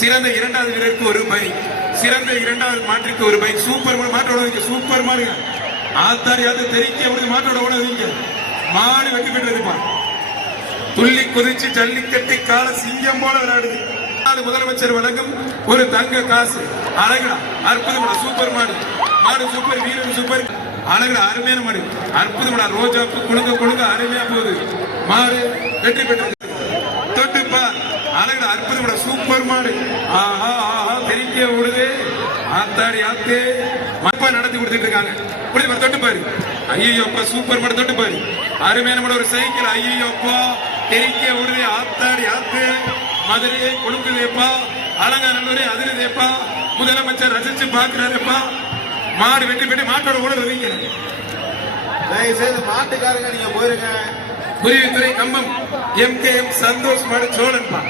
சிறந்த இரண்டாவது வீரருக்கு ஒரு பைக், சிறந்த இரண்டாவது மாட்டிற்கு ஒரு பைக். சூப்பர் மாட்டோட வைங்க, சூப்பர் மாடுங்க. ஆத்தாரியாவது தெரிக்க அவருக்கு மாட்டோட ஓடாதீங்க. மாடு வெற்றி பெற்றிருப்பான். துள்ளி குதிச்சு ஜல்லிக்கட்டு கால சிங்கம் போல விளையாடுது. முதலமைச்சர் வழங்கும் ஒரு தங்க காசு. அழகா அற்புதமான சூப்பர் மாடு. மாடு சூப்பர், வீரன் சூப்பர், அழகா அருமையான மாடு. அற்புதமான ரோஜா குழுங்க குழுங்க அருமையா போகுது. மாடு வெற்றி பெற்றது. தொட்டுப்பா அழகா அற்புதமான சூப்பர் மாடு. ஆஹா ஆஹா தெரிக்க விடுது. ஆத்தாடி ஆத்து மப்பா நடத்தி கொடுத்துட்டு இருக்காங்க. தொட்டு பாரு. ஐயோப்பா சூப்பர் மாடு. தொட்டு பாரு. அருமையான மாடு. ஒரு சைக்கிள். ஐயோப்பா தெரிக்க விடுது. ஆத்தாடி ஆத்து மதுரையை கொடுக்குதேப்பா. அலங்காநல்லூரை அதிருதேப்பா. முதலமைச்சர் ரசிச்சு பாக்குறாருப்பா. மாடு வெற்றி பெற்று மாட்டோட ஓடுறீங்க. தயவு செய்து மாட்டுக்காரங்க நீங்க போயிருங்க. குருவித்துறை கம்பம் MKM சந்தோஷ் மாடு சோழன்பா.